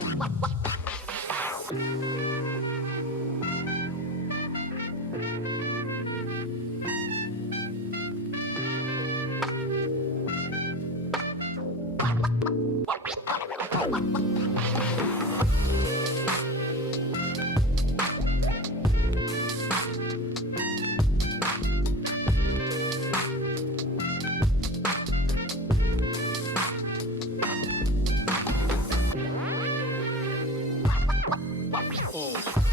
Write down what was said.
What? 哦